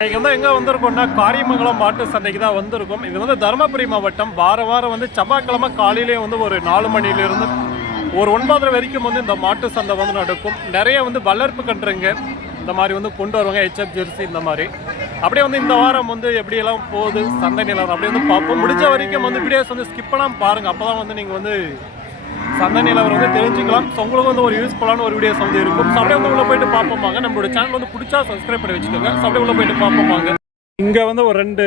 இன்னைக்கு வந்து எங்கே வந்திருக்கோம்னா காரியமங்கலம் மாட்டு சந்தைக்கு தான் வந்திருக்கோம். இது வந்து தருமபுரி மாவட்டம். வாரம் வந்து செவ்வாய்க்கிழமை காலையிலே வந்து ஒரு 4 மணிலிருந்து ஒரு 9:30 வரைக்கும் வந்து இந்த மாட்டு சந்தை வந்து நடக்கும். நிறைய வந்து வளர்ப்பு கன்றுங்க இந்த மாதிரி வந்து கொண்டு வருவாங்க, HF ஜெர்சி இந்த மாதிரி. அப்படியே வந்து இந்த வாரம் வந்து எப்படியெல்லாம் போகுது சந்தை நிலவரம் அப்படியே வந்து பார்ப்போம். முடிஞ்ச வரைக்கும் வந்து வீடியோஸ் வந்து ஸ்கிப் பண்ணாமல் பாருங்கள். அப்போ தான் வந்து நீங்கள் வந்து சந்தை நிலவரம் வந்து தெரிஞ்சுக்கலாம். ஸோ உங்களுக்கு வந்து ஒரு யூஸ்ஃபுல்லான ஒரு வீடியோஸ் வந்து இருக்கும். ஸோ அப்படியே வந்து உள்ள போயிட்டு பார்ப்போமாங்க. நம்மளோட சேனல் வந்து பிடிச்சா சப்ஸ்கிரைப் பண்ணி வச்சுக்கோங்க. ஸோ அப்படியே உள்ள போயிட்டு பார்ப்போமாங்க. இங்கே வந்து ஒரு 2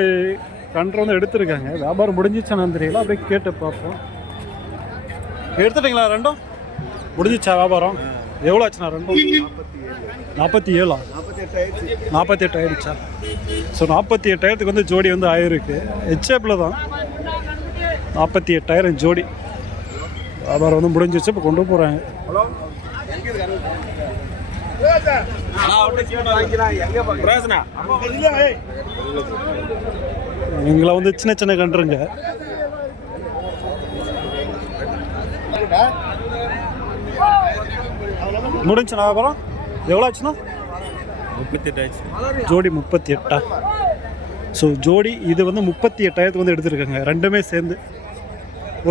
கன்று வந்து எடுத்துருக்காங்க. வியாபாரம் முடிஞ்சிச்சானு தெரியல, அப்படியே கேட்டு பார்ப்போம். எடுத்துட்டீங்களா? ரெண்டும் முடிஞ்சிச்சா வியாபாரம்? எவ்வளோ ஆச்சுண்ணா ரெண்டும்? 47 48 ஆயிடுச்சா? ஸோ 48,000 வந்து ஜோடி வந்து ஆயிருக்கு. HFல தான் 48,000 ஜோடி வியாபாரம் வந்து முடிஞ்சிச்சு. இப்போ கொண்டு போகிறாங்க. நீங்களா வந்து சின்ன சின்ன கன்றுங்க. முடிஞ்சுண்ணா வியாபாரம்? எவ்வளோ ஆச்சுண்ணா? 38 ஜோடி 38. ஸோ ஜோடி இது வந்து 38,000 வந்து எடுத்துருக்காங்க. ரெண்டுமே சேர்ந்து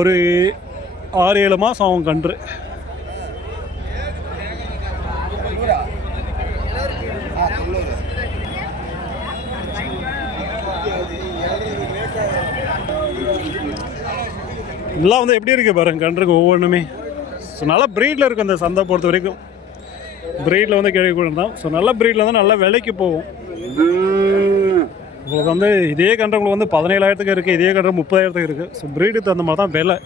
ஒரு 6-7 மாதம் ஆகும் கன்று. எல்லாம் வந்து எப்படி இருக்குது பாருங்க கன்றுக்கு ஒவ்வொன்றுமே. ஸோ நல்லா ப்ரீடில் இருக்கும் அந்த சந்தை பொறுத்த வரைக்கும். ப்ரீடில் வந்து கிடைக்கக்கூடாது தான். ஸோ நல்ல ப்ரீடில் வந்து நல்ல விலைக்கு போகும். உங்களுக்கு வந்து இதே கன்று உங்களுக்கு வந்து 17,000 இருக்குது, இதே கன்று 30,000 இருக்குது. ஸோ ப்ரீடுக்கு தகுந்த மாதிரி தான் விலை.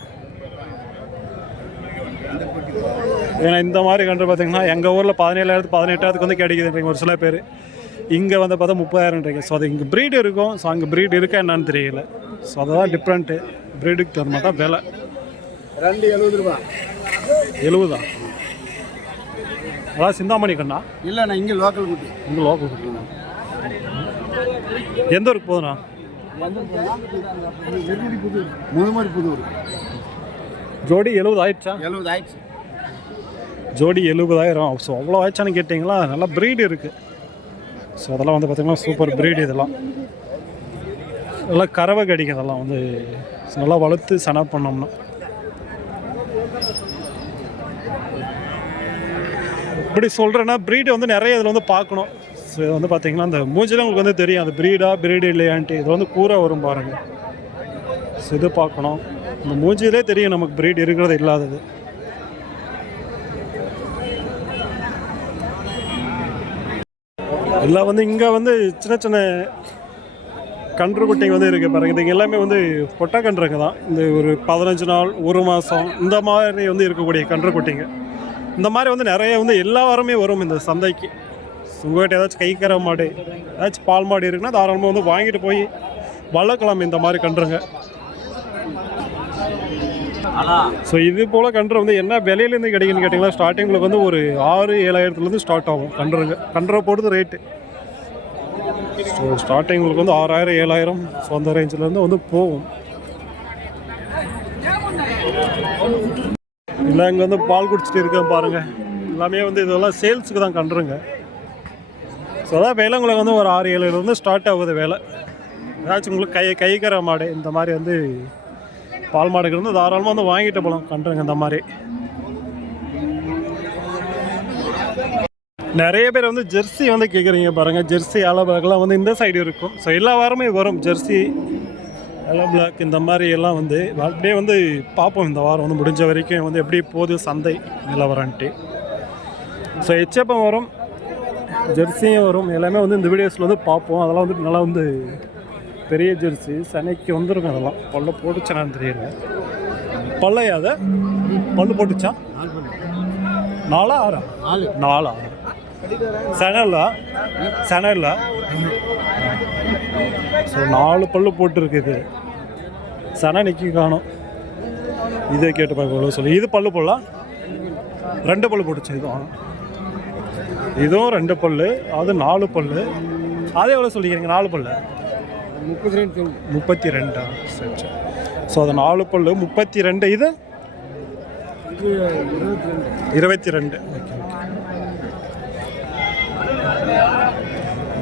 ஏன்னா இந்த மாதிரி கன்று பார்த்திங்கன்னா எங்கள் ஊரில் 17,000 18,000 வந்து கிடைக்குதுன்றீங்க ஒரு சில பேர். இங்கே வந்து பார்த்தா 30,000ன்றீங்க. ஸோ அது இங்கே ப்ரீடு இருக்கும். ஸோ அங்கே ப்ரீடு இருக்கா என்னன்னு தெரியல. ஸோ அதுதான் டிஃப்ரெண்ட்டு. ப்ரீடுக்கு தகுந்த மாதிரி தான் விலை. 2,70 ரூபா. 70 அதான் சிந்தாமணி கண்ணா? இல்லைண்ணா, இங்கே லோக்கல் குட்டி. இங்கே லோக்கல் குட்டி. எந்த ஊருக்கு போகுதுண்ணா? முதுமரி புதூர். ஜோடி 70 ஆயிடுச்சா? 70 ஆயிடுச்சு. ஜோடி 70,000. ஸோ அவ்வளோ ஆயிடுச்சான்னு கேட்டிங்களா? நல்லா ப்ரீடு இருக்குது. ஸோ அதெல்லாம் வந்து பார்த்திங்கன்னா சூப்பர் ப்ரீடு. இதெல்லாம் நல்லா கறவை கடிக்கும். அதெல்லாம் வந்து நல்லா வளர்த்து சனா பண்ணோம்னா. இப்படி சொல்கிறேன்னா ப்ரீடு வந்து நிறைய இதில் வந்து பார்க்கணும். ஸோ இது வந்து பார்த்திங்கன்னா அந்த மூஞ்சில் உங்களுக்கு வந்து தெரியும் அது ப்ரீடு இல்லையான்ட்டு. இது வந்து கூரை வரும் பாருங்கள். ஸோ இது பார்க்கணும். இந்த மூஞ்சிலே தெரியும் நமக்கு ப்ரீடு இருக்கிறது இல்லாதது. எல்லாம் வந்து இங்கே வந்து சின்ன சின்ன கன்று குட்டிங்க வந்து இருக்குது பாருங்கள். இது எல்லாமே வந்து பொட்டை கன்றுங்க தான். இந்த ஒரு 15 நாள் 1 மாதம் இந்த மாதிரி வந்து இருக்கக்கூடிய கன்று குட்டிங்க. இந்த மாதிரி வந்து நிறைய வந்து எல்லா வாரமே வரும் இந்த சந்தைக்கு. உங்கள்கிட்ட ஏதாச்சும் கைக்கரை மாடு ஏதாச்சும் பால் மாடு இருக்குன்னா தாராளமாக வந்து வாங்கிட்டு போய் வளர்க்கலாம் இந்த மாதிரி கன்றுங்க. ஸோ இது போல் கன்று வந்து என்ன விலையிலேருந்து கிடைக்குன்னு கேட்டிங்கன்னா ஸ்டார்டிங்களுக்கு வந்து ஒரு 6-7,000 ஸ்டார்ட் ஆகும் கன்றுங்க. கன்றை பொறுத்து ரேட்டு. ஸோ ஸ்டார்டிங்களுக்கு வந்து 6,000-7,000 ஸோ அந்த ரேஞ்சிலேருந்து வந்து போகும். இல்லை இங்கே வந்து பால் குடிச்சிட்டு இருக்கேன் பாருங்கள். எல்லாமே வந்து இதெல்லாம் சேல்ஸுக்கு தான் கன்றுங்க. ஸோ அதான் வேலை உங்களுக்கு வந்து ஒரு 6-7 ஸ்டார்ட் ஆகுது வேலை. ஏதாச்சும் உங்களுக்கு கைக்கரை மாடு இந்த மாதிரி வந்து பால் மாடுக்கு வந்து தாராளமாக வந்து வாங்கிட்டு போகலாம் கன்றுங்க. இந்த மாதிரி நிறைய பேர் வந்து ஜெர்சி வந்து கேட்குறீங்க பாருங்கள். ஜெர்சி ஆலோ பிளாக்லாம் வந்து இந்த சைடு இருக்கும். ஸோ எல்லா வாரமே வரும் ஜெர்சி ஆலோ பிளாக் இந்த மாதிரி எல்லாம் வந்து அப்படியே வந்து பார்ப்போம். இந்த வாரம் வந்து முடிஞ்ச வரைக்கும் வந்து எப்படி போகுது சந்தை நிலவரன்ட்டு. ஸோ HFம் வரும், ஜெர்சியும் வரும். எல்லாமே வந்து இந்த வீடியோஸில் வந்து பார்ப்போம். அதெல்லாம் வந்து நல்லா வந்து பெரிய ஜெர்சி சனைக்கு வந்துருக்கும். அதெல்லாம் பல்ல போட்டுச்சானு தெரியல. பல்லையா அதை பல்லு போட்டுச்சா? 4 6 சனல்ல. ஸோ 4 பல்லு போட்டுருக்குது. சனை நிற்கி காணும். இதை கேட்டு பார்க்க சொல்லி இது பல்லு போடலாம். 2 பல்லு போட்டுச்சு. இதுவும் 2 பல்லு. அது 4 பல்லு. அதே எவ்வளோ சொல்லிக்கிறீங்க? 4 பல்லு 32. சரி. ஸோ அது 4 பல்லு 32. இது 22. ஓகே.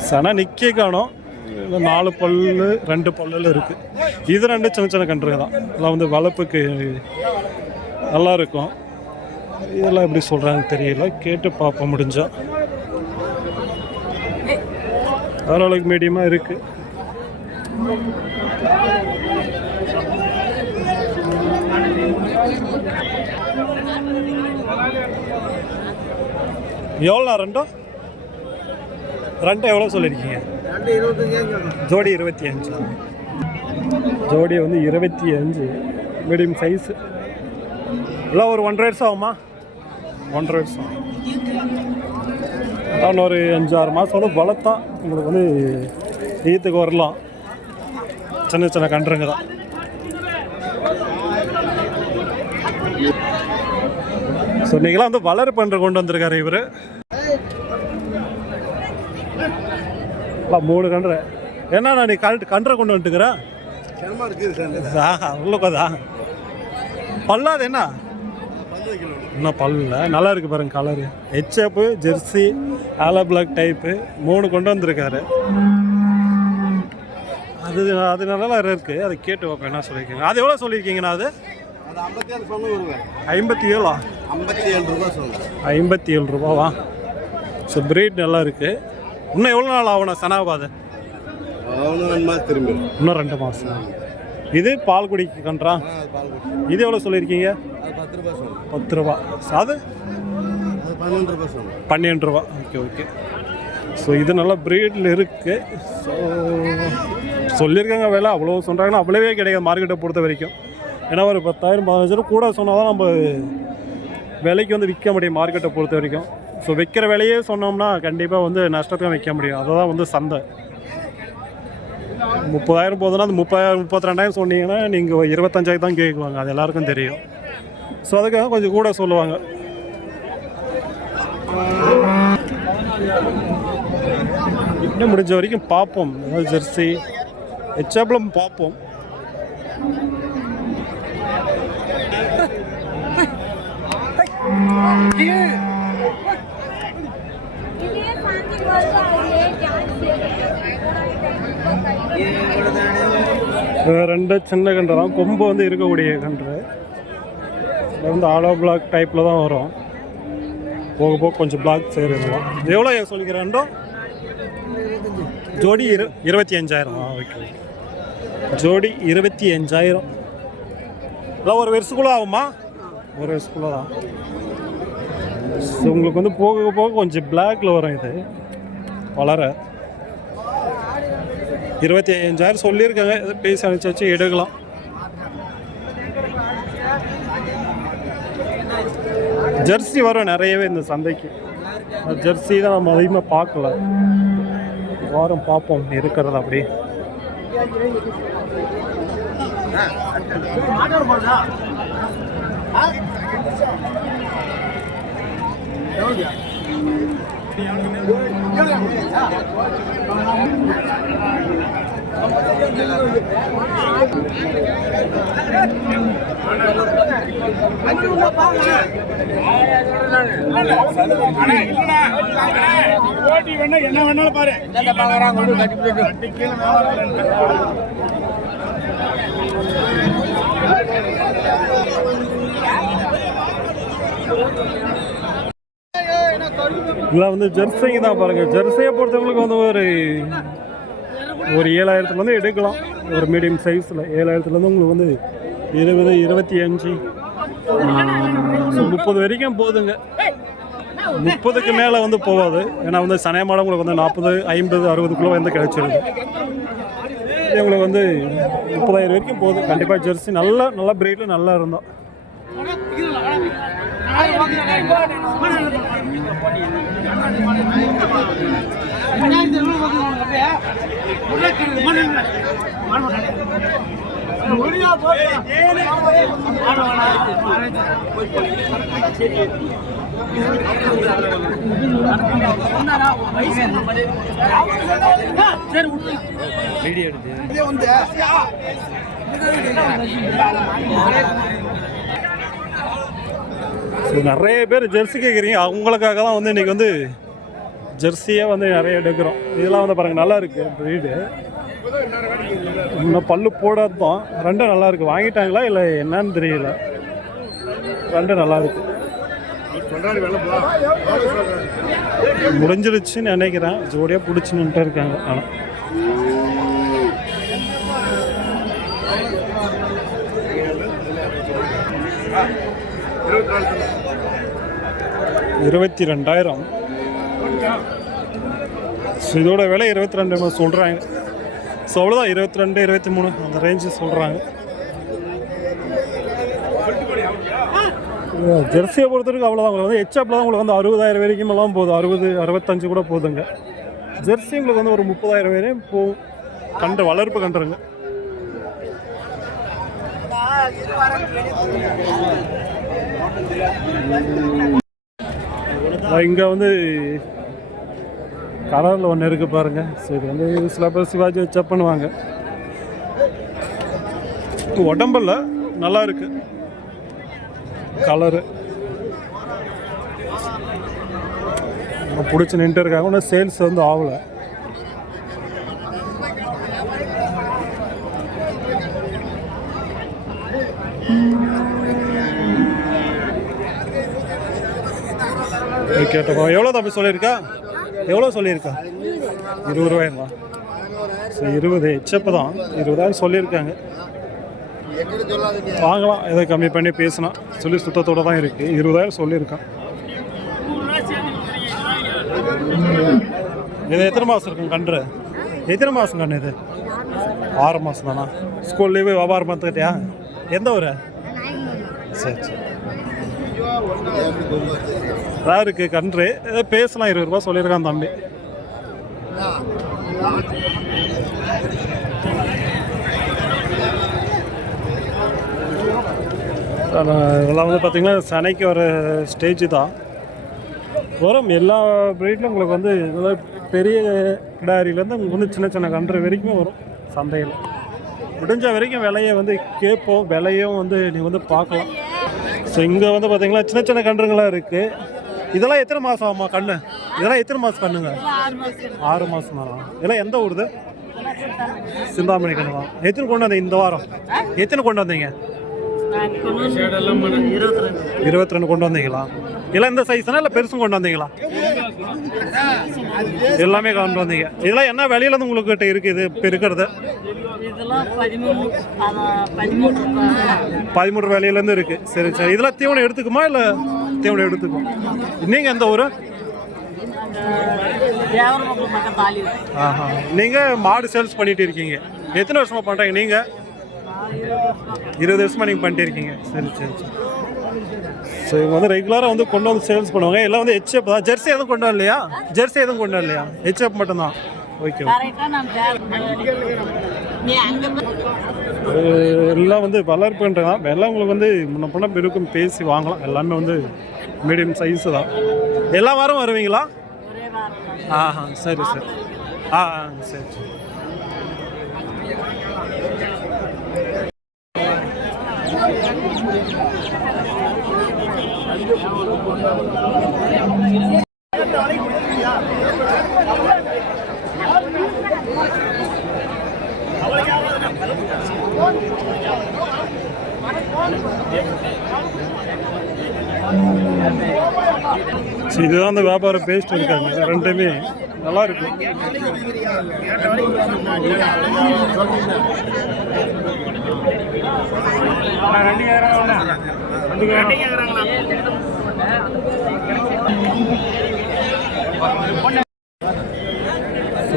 சனா நிற்க காணும். 4 பல்லு 2 பல்லில் இருக்குது. இது 2 சின்ன சின்ன கன்றுங்க தான். இதெல்லாம் வந்து வளர்ப்புக்கு நல்லா இருக்கும். இதெல்லாம் எப்படி சொல்கிறாங்க தெரியல, கேட்டு பார்ப்ப முடிஞ்சா. ஓரளவுக்கு மீடியமாக இருக்குது. எவ்வளோ ரெண்டும் எவ்வளோ சொல்லியிருக்கீங்க? ஜோடி 25. ஜோடி வந்து 25 மீடியம் சைஸு. இல்லை ஒரு 1.5 வருஷம் ஆகுமா? 1.5 வருஷம். அதான் ஒரு 5-6 மாதம் வந்து வளர்த்தா உங்களுக்கு வந்து ஈத்துக்கு வரலாம். சின்ன சின்ன கன்றுங்க தான். ஸோ நீங்களாம் வந்து வளர் பண்ணுற கொண்டு வந்திருக்காரு இவர். 3 கன்று. என்ன நீ கன்றை கொண்டு வந்துட்டுக்கிற? உள்ளக்கதா பல்லாது என்ன இன்னும் பல்ல நல்லா இருக்கு பாருங்க. கலரு ஹெச்எப்பு, ஜெர்சி, ஆலா பிளாக் டைப்பு 3 கொண்டு வந்திருக்காரு. அது நல்லா இருக்கு. அதை கேட்டு வைப்பேன் என்ன சொல்லியிருக்கீங்க. அது எவ்வளோ சொல்லியிருக்கீங்கண்ணா? அது 57. 57 ரூபாவா? ஸோ பிரீட் நல்லா இருக்கு. இன்னும் எவ்வளோ நாள் ஆகணும் சனாபாது? இன்னும் 2 மாதம். இது பால் குடிக்கு கன்றா? இது எவ்வளோ சொல்லியிருக்கீங்க? 10 ரூபா. அது 12 ரூபா. Okay okay. ஸோ இது நல்லா ப்ரீடில் இருக்குது. ஸோ சொல்லியிருக்காங்க விலை அவ்வளோ சொல்கிறாங்கன்னா அவ்வளோவே கிடையாது மார்க்கெட்டை பொறுத்த வரைக்கும். ஏன்னா ஒரு 10,000-15,000 கூட சொன்னால் தான் நம்ம விலைக்கு வந்து விற்க முடியும் மார்க்கெட்டை பொறுத்த வரைக்கும். ஸோ விற்கிற விலையே சொன்னோம்னா கண்டிப்பாக வந்து நஷ்டத்தையும் விற்க முடியும். அதுதான் வந்து சந்தை. 30,000 போதுன்னா அது 30,000-32,000 சொன்னீங்கன்னா நீங்கள் 25,000 தான் கேட்குவாங்க. அது எல்லாருக்கும் தெரியும். ஸோ அதுக்காக கொஞ்சம் கூட சொல்லுவாங்க. இன்னும் முடிஞ்ச வரைக்கும் பார்ப்போம். அதாவது ஜெர்சி ஹெச்எப்ல பார்ப்போம். ரெண்டு சின்ன கன்று தான். கொம்பு வந்து இருக்கக்கூடிய கன்று. இது வந்து ஆலோ பிளாக் டைப்பில் தான் வரும். போக போக கொஞ்சம் பிளாக் சேருவோம். இது எவ்வளோ சொல்லிக்கிறேன்டோ? ஜோடி 25,000. ஓகே. ஜோடி 25,000. இல்லை ஒரு வருஷத்துக்குள்ளே ஆகுமா? ஒரு வருஷத்துக்குள்ளே தான். ஸோ உங்களுக்கு வந்து போக போக கொஞ்சம் பிளாக்ல வரும். இது வளர 25,000 சொல்லியிருக்காங்க. இதை பேசி அனுப்பிச்சாச்சு எடுக்கலாம். ஜெர்சி வரும் நிறையவே இந்த சந்தைக்கு. ஜெர்சி தான் நம்ம அதிகமாக பார்க்கல. வாரம் பார்ப்போம் இருக்கிறது அப்படி. என்ன வேணாலும் பாரு. இதெல்லாம் வந்து ஜெர்சிங்க தான் பாருங்கள். ஜெர்சியை பொறுத்தவங்களுக்கு வந்து ஒரு 7,000 எடுக்கலாம். ஒரு மீடியம் சைஸில் 7,000 உங்களுக்கு வந்து 20, 25, 30 வரைக்கும் போதுங்க. 30க்கு மேலே வந்து போகாது. ஏன்னா வந்து சனய மாடம் உங்களுக்கு வந்து 40, 50, 60 வந்து கிடைச்சிருது. உங்களுக்கு வந்து 30,000 வரைக்கும் போகுது. கண்டிப்பாக ஜெர்சி நல்ல பிரீடில் நல்லா இருந்தோம். நிறைய பேர் ஜெர்சி கேட்குறீங்க. அவங்களுக்காக தான் வந்து இன்றைக்கி வந்து ஜெர்சியே வந்து நிறைய எடுக்கிறோம். இதெல்லாம் வந்து பாருங்கள் நல்லா இருக்குது ப்ரீடு. இன்னும் பல்லு போடாது தான். ரெண்டும் நல்லா இருக்குது. வாங்கிட்டாங்களா இல்லை என்னன்னு தெரியல. ரெண்டும் நல்லா இருக்குது. முடிஞ்சிருச்சுன்னு நினைக்கிறேன். ஜோடியாக பிடிச்சின்னுட்டு இருக்காங்க. ஆனால் 22,000. ஸோ இதோட விலை 22 சொல்கிறாங்க. ஸோ அவ்வளோதான் 22, 23 அந்த ரேஞ்சு சொல்கிறாங்க. ஜெர்சியை பொறுத்தவரைக்கும் அவ்வளோதான். உங்களுக்கு வந்து ஹெச்எப்பில் தான் உங்களுக்கு வந்து 60,000 வரைக்கும் எல்லாம் போகுது. 60, 65 கூட போகுதுங்க. ஜெர்சி உங்களுக்கு வந்து ஒரு 30,000 வரையும் போகும். கன்று வளர்ப்பு கன்றுங்க. இங்கே வந்து கலரில் ஒன்று இருக்குது பாருங்கள். ஸோ இது வந்து சில பேர் சிவாஜி வச்சா பண்ணுவாங்க. உடம்பில் நல்லா இருக்கு கலரு. பிடிச்சி நின்றுட்டு இருக்காங்க. ஒன்றும் சேல்ஸ் வந்து ஆகலை. கேட்டப்பா எவ்வளோ தம்பி சொல்லியிருக்கா? எவ்வளோ சொல்லியிருக்கா? 20 ரூபாய்ங்களா? ஸோ 20 ஹெச்எப் தான். 20,000 சொல்லியிருக்காங்க. வாங்கலாம். எதை கம்மி பண்ணி பேசினா சொல்லி சுத்தத்தோடு தான் இருக்குது. 20,000 சொல்லியிருக்கான். இது எத்தனை மாதம் இருக்கும் கன்று? எத்தனை மாதம் கன்று இது? 6 மாதம் தானா? ஸ்கூல் லீவு வியாபாரம் பார்த்துக்கிட்டியா? எந்த ஊர்? சரி சரி. அதான் இருக்குது கன்று. ஏதோ பேசலாம். 20 ரூபா சொல்லியிருக்கான் தம்பி. இதெல்லாம் வந்து பார்த்திங்கன்னா சனைக்கு ஒரு ஸ்டேஜ் தான் வரும். எல்லா ப்ரீட்லையும் உங்களுக்கு வந்து பெரிய கிடாரியிலேருந்து உங்களுக்கு வந்து சின்ன சின்ன கன்று வரைக்கும் வரும் சந்தையில். முடிஞ்ச வரைக்கும் விலையை வந்து கேட்போம். விலையும் வந்து நீங்கள் வந்து பார்க்கலாம். ஸோ இங்கே வந்து பார்த்திங்கன்னா சின்ன சின்ன கன்றுங்களாம் இருக்குது. இதெல்லாம் எத்தனை மாதம் ஆகுமா கண்ணு? இதெல்லாம் எத்தனை மாதம் கண்ணுங்க? 6 மாதம் தானா? இதெல்லாம் எந்த ஊருது? சிந்தாமணி கண்ணு தான். எத்தனை கொண்டு வந்தீங்க இந்த வாரம்? எத்தனை கொண்டு வந்தீங்க? 22 கொண்டு வந்தீங்களா? இல்லை இந்த சைஸ்னா இல்லை பெருசும் கொண்டு வந்தீங்களா? எல்லாமே கொண்டு வந்தீங்க. இதெல்லாம் என்ன விலையில இருந்து உங்கள்கிட்ட இருக்குது இப்போ இருக்கிறது? 13 விலையிலேருந்து இருக்குது. சரி சரி. இதெல்லாம் தீவனம் எடுத்துக்குமா இல்லை தீவனம் எடுத்துக்கும்? நீங்கள் எந்த ஊர்? ஆஹா. நீங்கள் மாடு சேல்ஸ் பண்ணிட்டு இருக்கீங்க. எத்தனை வருஷமாக பண்ணுறீங்க நீங்கள்? 20 வருஷமாக நீங்கள் பண்ணிட்டு இருக்கீங்க. சரி சரி சரி. ஸோ இவங்க வந்து ரெகுலராக வந்து கொண்டு வந்து சேல்ஸ் பண்ணுவாங்க. எல்லாம் வந்து ஹெச்எப் தான். ஜெர்சி எதுவும் கொண்டு வரலையா? ஜெர்சி எதுவும் கொண்டு வரலையா? ஹெச்எப் மட்டும்தான். ஓகே. எல்லாம் வந்து வளர்ப்புன்றதான். எல்லாம் உங்களுக்கு வந்து முன்ன பண்ண பெருக்கும் பேசி வாங்கலாம். எல்லாமே வந்து மீடியம் சைஸு தான். எல்லா வாரம் வருவீங்களா? ஆஹா சரி சரி. சரி சரி. இதுதான் அந்த வியாபாரம் பேசிட்டு இருக்காங்க. ரெண்டுமே நல்லா இருக்கு.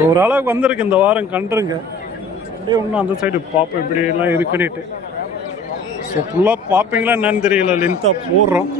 ஒரு அளவுக்கு வந்திருக்கு இந்த வாரம் கன்றுங்க. அப்படியே ஒன்றும் அந்த சைடு பார்ப்போம் இப்படி எல்லாம் இருக்குன்னுட்டு. ஸோ ஃபுல்லாக பார்ப்பீங்களா என்னன்னு தெரியல. லென்த்தாக போடுறோம்.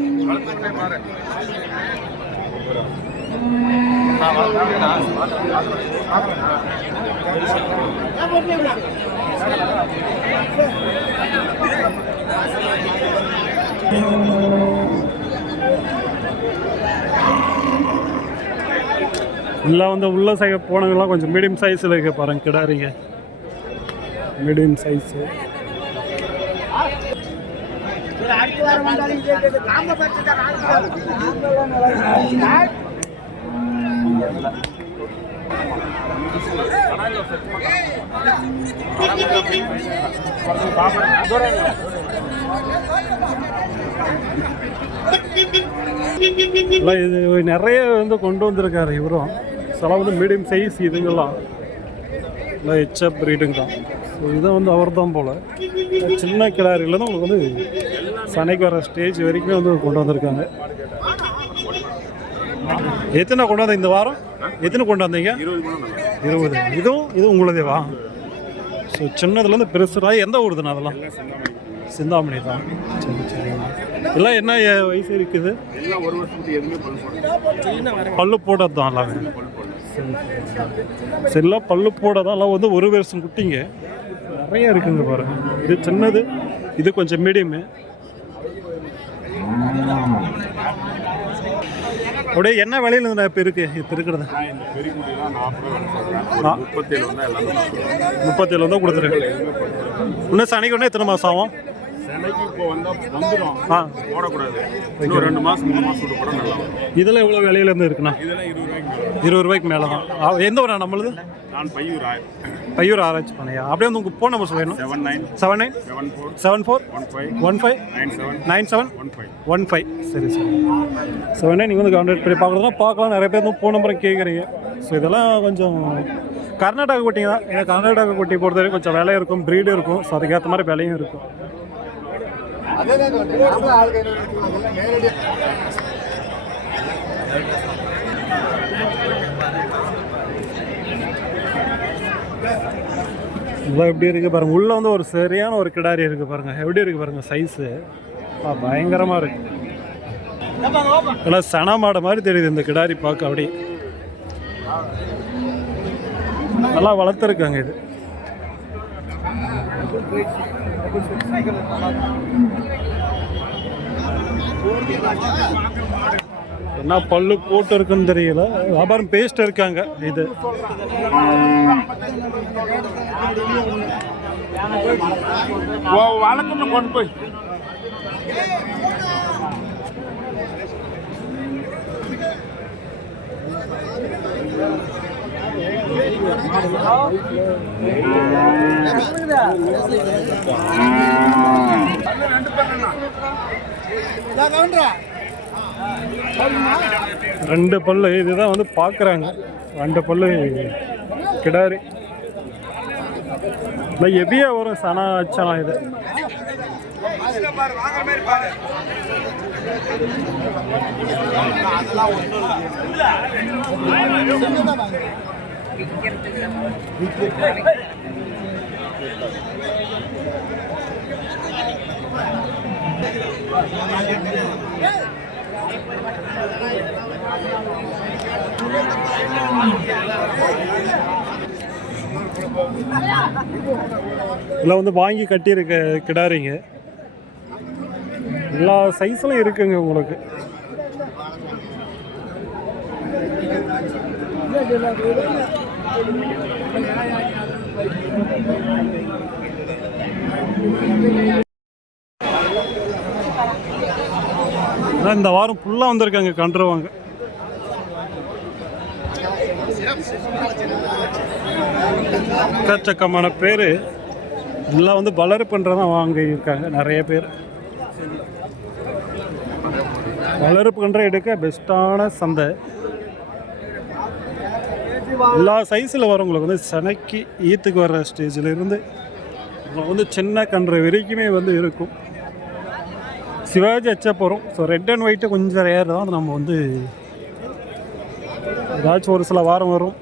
எல்லாம் வந்து உள்ள சைடு போனவங்கலாம் கொஞ்சம் மீடியம் சைஸில் இருக்க பாருங்க கிடாரிங்க. Medium size. இது நிறைய வந்து கொண்டு வந்திருக்காரு இவரும். சில வந்து மீடியம் சைஸ் இதுங்கெல்லாம் இல்லை ஹெச்எப் ப்ரீடுங்க தான். ஸோ இதை வந்து அவர் தான் போல் சின்ன கிடாரியில் தான் உங்களுக்கு வந்து சனைக்கு வர ஸ்டேஜ் வரைக்குமே வந்து கொண்டு வந்திருக்காங்க. எத்தனை கொண்டு வந்த இந்த வாரம்? எத்தனை கொண்டு வந்தீங்க? 20. இதுவும் உங்களதேவா? ஸோ சின்னதுலேருந்து பெருசுலாம் எந்த ஊருதுண்ணா அதெல்லாம்? சிந்தாமணி தான். சரி சரி. எல்லாம் என்ன வயசு இருக்குது? பல்லு போட்டது தான் எல்லாமே. சரி சரிலாம் பல்லு போட தான் எல்லாம் வந்து ஒரு வருஷம் குட்டிங்க நிறைய இருக்குங்க பாருங்க. இது சின்னது, இது கொஞ்சம் மீடியமு. அப்படியே என்ன விலையில இருந்து இப்போ இருக்கு? இப்போ இருக்கிறது 37 வந்தால் கொடுத்துருக்கு. இன்னும் சனிக்கு ஒன்று எத்தனை மாதம் ஆகும்? இதெல்லாம் எவ்வளோ விலையிலேருந்து இருக்குண்ணா? 20 ரூபாய்க்கு மேலே தான். எந்த ஊரா நம்மளுது? பையூர் ஆராய்ச்சி பண்ணையா? அப்படியே வந்து உங்கள் ஃபோன் நம்பர் சொல்லணும். 7974159715. சரி சரி. 79 நீங்கள் வந்து கான்டாக்ட் பண்ணி பார்க்குறதுனா பார்க்கலாம். நிறைய பேர் வந்து ஃபோன் நம்பரை கேட்குறீங்க. ஸோ இதெல்லாம் கொஞ்சம் கர்நாடகா குட்டிங்க தான். ஏன்னா கர்நாடகா குட்டி பொறுத்த வரைக்கும் கொஞ்சம் விலை இருக்கும், ப்ரீடு இருக்கும். ஸோ அதுக்கேற்ற மாதிரி விலையும் இருக்கும். இதெல்லாம் எப்படி இருக்குது பாருங்கள். உள்ளே வந்து ஒரு சரியான ஒரு கிடாரி இருக்குது பாருங்கள். எப்படி இருக்குது பாருங்கள் சைஸு. பயங்கரமாக இருக்குது. எல்லாம் சன மாட மாதிரி தெரியுது இந்த கிடாரி பார்க்க. அப்படி நல்லா வளர்த்துருக்காங்க. இது என்ன பல்லு போட்டு இருக்குன்னு தெரியல. வியாபாரம் பேஸ்ட் இருக்காங்க. இது வழக்கம் கொண்டு போய் ரெண்டு பல்லு இதுதான் வந்து பார்க்குறாங்க. 2 பல்லு கிடாரி. இல்லை எபியா வரும் சனா அச்சனா. இது இதெல்லாம் வந்து வாங்கி கட்டியிருக்க கிடாரிங்க. எல்லா சைஸ்லையும் இருக்குங்க உங்களுக்கு. இந்த வாரம் ஃபுல்லாக வந்திருக்காங்க கன்றுவாங்க. எக்கச்சக்கமான பேர் எல்லாம் வந்து வளர பண்ணுறதான் வாங்க இருக்காங்க. நிறைய பேர் வளர்ப்பு கன்ற எடுக்க பெஸ்ட்டான சந்தை. எல்லா சைஸில் வரவங்களுக்கு வந்து சனைக்கு ஈத்துக்கு வர்ற ஸ்டேஜில் இருந்து வந்து சின்ன கன்று வரைக்குமே வந்து இருக்கும். சிவாஜி அச்சப்போகிறோம். ஸோ ரெட் அண்ட் ஒயிட்டு கொஞ்சம் ரேர் தான். நம்ம வந்து ஏதாச்சும் ஒரு சில வாரம் வரும்.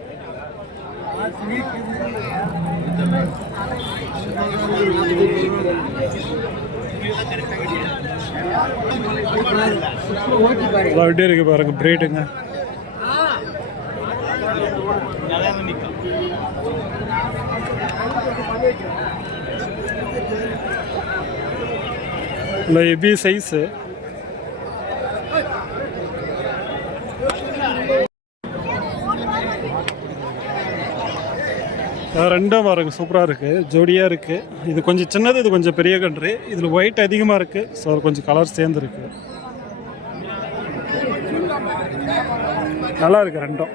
எப்படி இருக்கு பாருங்க பிரீடுங்க. இல்லை எபி சைஸு. ரெண்டும் பாருங்க சூப்பராக இருக்குது, ஜோடியாக இருக்குது. இது கொஞ்சம் சின்னது, இது கொஞ்சம் பெரிய கன்று. இதில் ஒயிட் அதிகமாக இருக்குது. ஸோ அது கொஞ்சம் கலர் சேர்ந்துருக்கு. நல்லா இருக்குது ரெண்டும்.